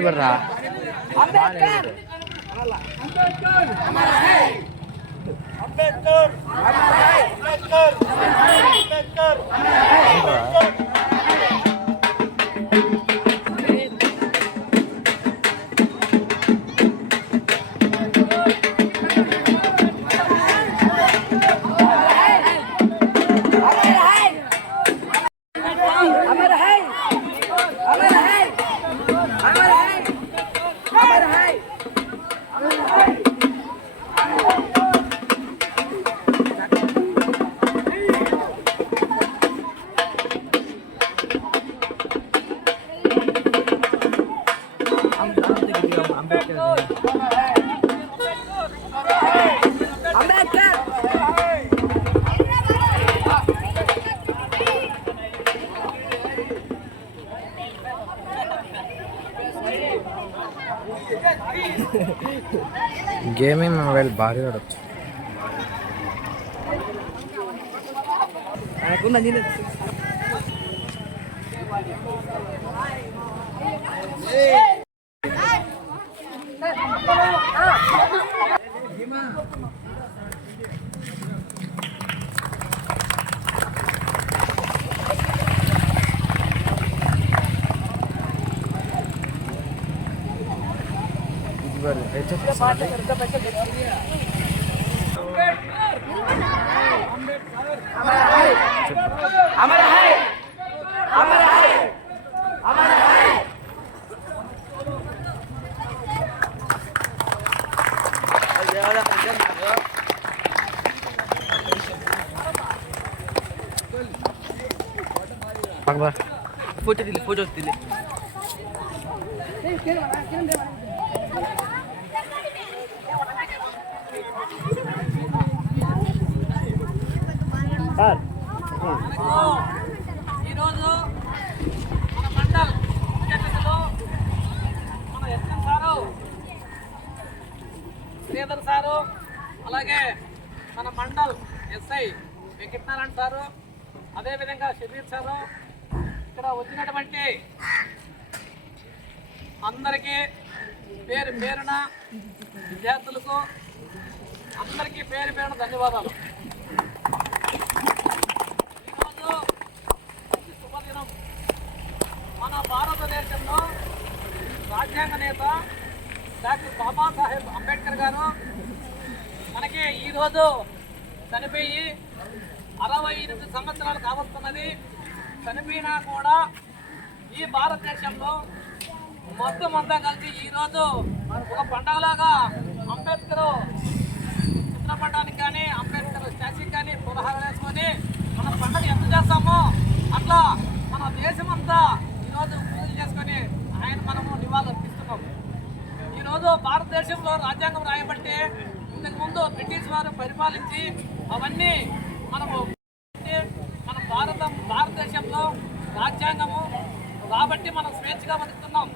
బాగా बाहर ना रहता है कौन नहीं लेता फ़ोटो दिले फ़ोटो दिले। సార్. ఈరోజు మన మండల్ అధ్యక్షులు మన ఎస్ఎం సారు శ్రీధర్ సారు అలాగే మన మండల్ ఎస్ఐ వెంకటనారాయణ సారు అదేవిధంగా షబీర్ సారు ఇక్కడ వచ్చినటువంటి అందరికీ పేరు పేరున విద్యార్థులకు అందరికీ పేరు పేరున ధన్యవాదాలు ఈరోజు మంచి శుభదినం మన భారతదేశంలో రాజ్యాంగ నేత డాక్టర్ బాబాసాహెబ్ అంబేద్కర్ గారు మనకి ఈరోజు చనిపోయి అరవై ఎనిమిది సంవత్సరాలు కావస్తున్నది. చనిపోయినా కూడా ఈ భారతదేశంలో మొత్తం అంతా కలిసి ఈరోజు ఒక పండగలాగా అంబేద్కర్ చిత్రపటానికి కానీ అంబేద్కర్ స్టాచ్యూకి కానీ పురహారం వేసుకొని మనం పండుగ ఎంత చేస్తామో అట్లా మన దేశం అంతా ఈరోజు పూజలు చేసుకొని ఆయన మనము నివాళులు అర్పిస్తున్నాం ఈరోజు భారతదేశంలో రాజ్యాంగం రాయబట్టి ఇంతకు ముందు బ్రిటిష్ వారు పరిపాలించి అవన్నీ మనము మన భారత భారతదేశంలో రాజ్యాంగము కాబట్టి మనం స్వేచ్ఛగా బతుకుతున్నాం.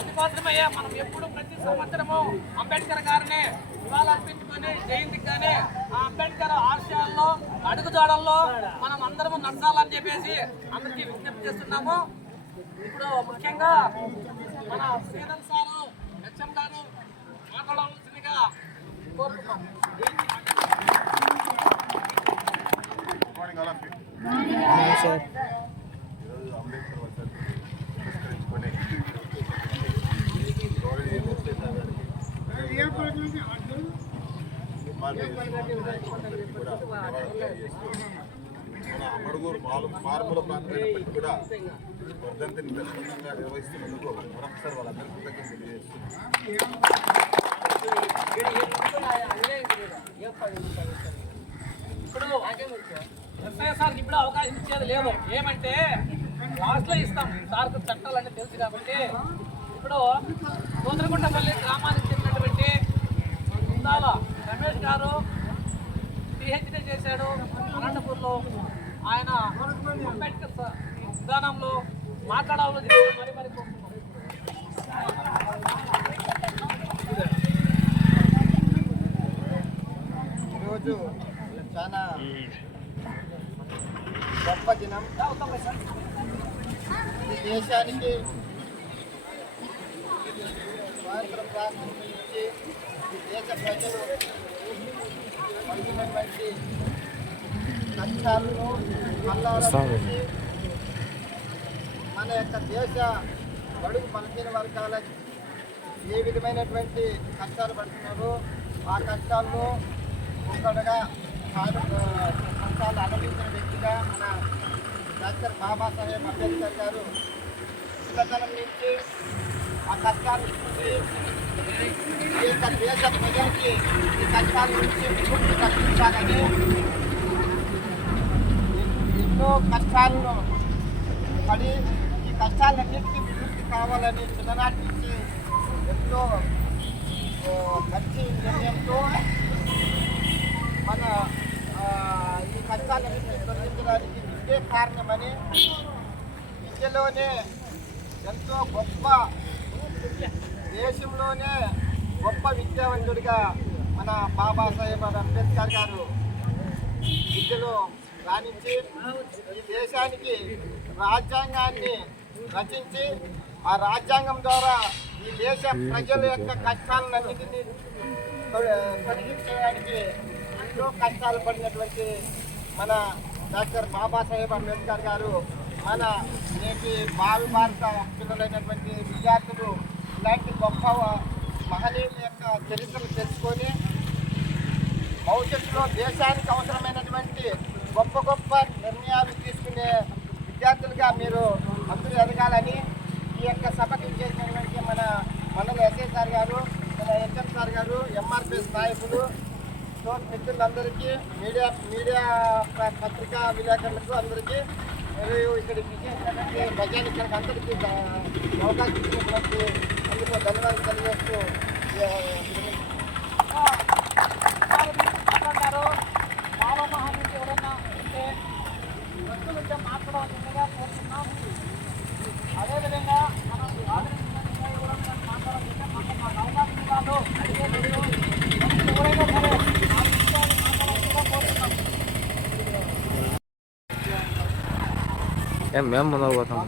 అందుకోసమే మనం ఎప్పుడు ప్రతి సంవత్సరము అంబేద్కర్ గారిని ఇవాళ అర్పించుకొని జయంతికి కానీ ఆ అంబేద్కర్ ఆశయాల్లో అడుగుజాడల్లో మనం అందరము నడచాలని చెప్పేసి అందరికీ విజ్ఞప్తి చేస్తున్నాము. ఇప్పుడు ముఖ్యంగా మన శ్రీధర్ సారు హెచ్ఎం గారు మాట్లాడవలసిందిగా కోరుతున్నాం సార్ ఈరోజు అంబేద్కర్ వర్షాలు పురస్కరించుకొని గౌరవనీయ ముఖ్య గారికి ఎంఆర్పీ కూడా ధన్యవాదాలు తెలియజేస్తున్నాను. మన అమడుగూరు మాలు మారుమూల ప్రాంతమైనప్పటికీ కూడా వర్ధంతిని ఘనంగా నిర్వహిస్తున్నందుకు మరొకసారి వాళ్ళందరికీ కృతజ్ఞతలు తెలియజేస్తున్నాను ఇప్పుడు ఎస్ఐ సార్కి ఇప్పుడు అవకాశం ఇచ్చేది లేదు. ఏమంటే లాస్ట్లో ఇస్తాం. సార్కు చట్టాలన్నీ తెలుసు కాబట్టి ఇప్పుడు తోదరగుంటపల్లి గ్రామానికి చెందినటువంటి ఉందాల రమేష్ గారు పిహెచ్డీ చేశాడు. అనంతపూర్లో ఆయన అంబేద్కర్ విధానంలో మాట్లాడాలని మరి మరి ఈరోజు చాలా గొప్ప దినం ఈ దేశానికి స్వాతంత్ర ప్రాంతం నుంచి దేశ ప్రజలు పడుతున్నటువంటి కష్టాలను చూసి మన యొక్క దేశ బడుగు బలహీన వర్గాల ఏ విధమైనటువంటి కష్టాలు పడుతున్నారో? ఆ కష్టాల్లో ఒకడుగా తాను, అనుభవించిన వ్యక్తిగా మన డాక్టర్ బాబాసాహెబ్ అంబేద్కర్ గారు చిన్నతనం నుంచి ఆ కష్టాలు చూసి ఈ యొక్క దేశ ప్రజలకి ఈ కష్టాల నుంచి విముక్తి కల్పించాలని ఎన్నో కష్టాలను పడి ఈ కష్టాలన్నింటికీ విముక్తి కావాలని చిన్ననాటి నుంచి ఎంతో మంచి నిర్ణయంతో మన ఆ, తొలగించడానికి ఇదే కారణమని విద్యలోనే ఎంతో గొప్ప దేశంలోనే గొప్ప విద్యావంతుడిగా మన బాబాసాహెబ్ అంబేద్కర్ గారు విద్యలో రాణించి ఈ దేశానికి రాజ్యాంగాన్ని రచించి ఆ రాజ్యాంగం ద్వారా ఈ దేశ ప్రజల యొక్క కష్టాలన్నింటినీ తొలగించడానికి ఎంతో కష్టాలు పడినటువంటి మన డాక్టర్ బాబాసాహెబ్ అంబేద్కర్ గారు మన నేటి భావి భారత పిల్లలైనటువంటి విద్యార్థులు ఇలాంటి గొప్ప మహనీయుల యొక్క చరిత్రను తెలుసుకొని భవిష్యత్తులో దేశానికి అవసరమైనటువంటి గొప్ప గొప్ప నిర్ణయాలు తీసుకునే విద్యార్థులుగా మీరు అందరూ ఎదగాలని ఈ యొక్క సభకు చేసినటువంటి మన మండల ఎస్ఐ సార్ గారు మన హెచ్ఎం సార్ గారు ఎంఆర్పిఎస్ నాయకులు సో మిత్రులందరికీ మీడియా మీడియా పత్రికా విలేకరులకు అందరికీ మరియు ఇక్కడికి విచ్చేసినటువంటి ఇక్కడికి అందరికీ అవకాశం ఇచ్చినటువంటి అందుకు ధన్యవాదాలు తెలియజేస్తూ అదేవిధంగా మనం ఆదరించిన ఎవరన్నా మాట్లాడాలంటే మాకు అవకాశం కాదు అడిగే లేదు ఎవరైనా సరే ఆ విషయాలు మాట్లాడాల్సిందిగా కోరుతున్నాం ఏం మేము ముందర పోతాము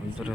అందరూ.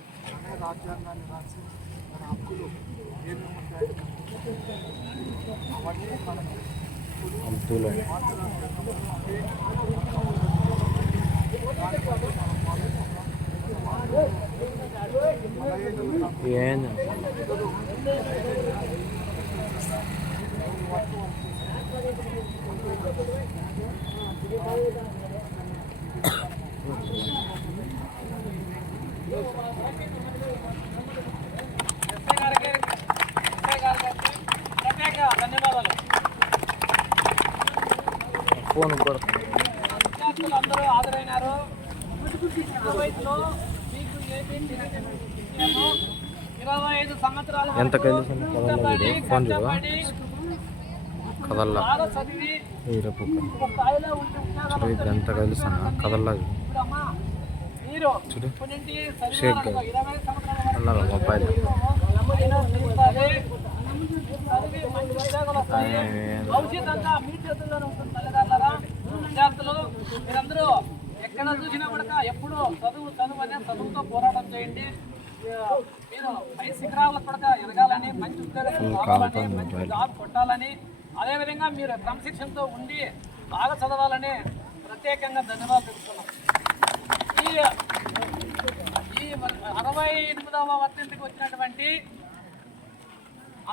అనే రాజ్యాంగాన్ని రాసి మన హక్కులు ఏమి ఉంటాయి అవన్నీ మనకి అబ్దుల్ ఏంది ఎస్ఐ గారికి ఎస్ఐ గారికి ప్రత్యేక ధన్యవాదాలు ఫోన్ అందరూ హాజరైనారు ఇరవై ఐదు సంవత్సరాల ఎంత? ఫోన్ కదల్లా ఇది ఎంత కలుస్తానా కదల్లా చూడు. షేక్ మొబైల్ భవిష్యత్ అంతా మీ చేతుల్లోనే ఉంటుంది విద్యార్థులు మీరందరూ ఎక్కడ చూసినా కూడా ఎప్పుడు చదువు చదువు అనే చదువుతో పోరాటం చేయండి. మీరు పై శిఖరాలకు కూడా ఎదగాలని మంచి ఉద్యోగం మంచి జాబ్ కొట్టాలని అదేవిధంగా మీరు క్రమశిక్షణతో ఉండి బాగా చదవాలని ప్రత్యేకంగా ధన్యవాదాలు తెలుపుతున్నాం. ఈ ఈ అరవై ఎనిమిదవ వర్తింటికి వచ్చినటువంటి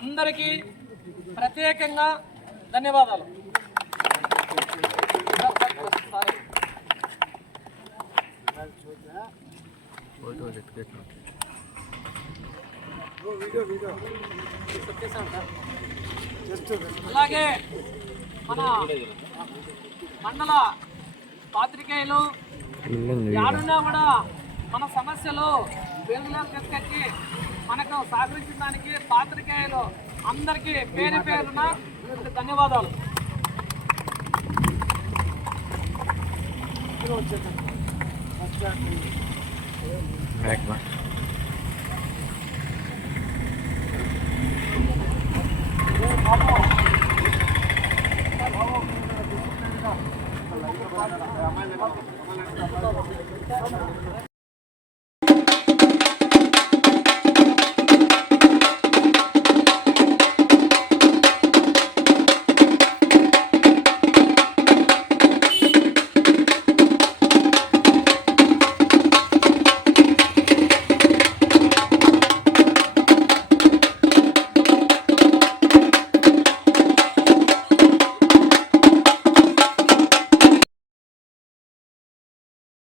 అందరికీ ప్రత్యేకంగా ధన్యవాదాలు. ఫోటో అలాగే మన మండల పాత్రికేయులు యాడున్నా కూడా మన సమస్యలు వెలుగులోకి తీసుకొచ్చి మనకు సహకరించిన దానికి పాత్రికేయులు అందరికీ పేరు పేరున ధన్యవాదాలు. Ekber.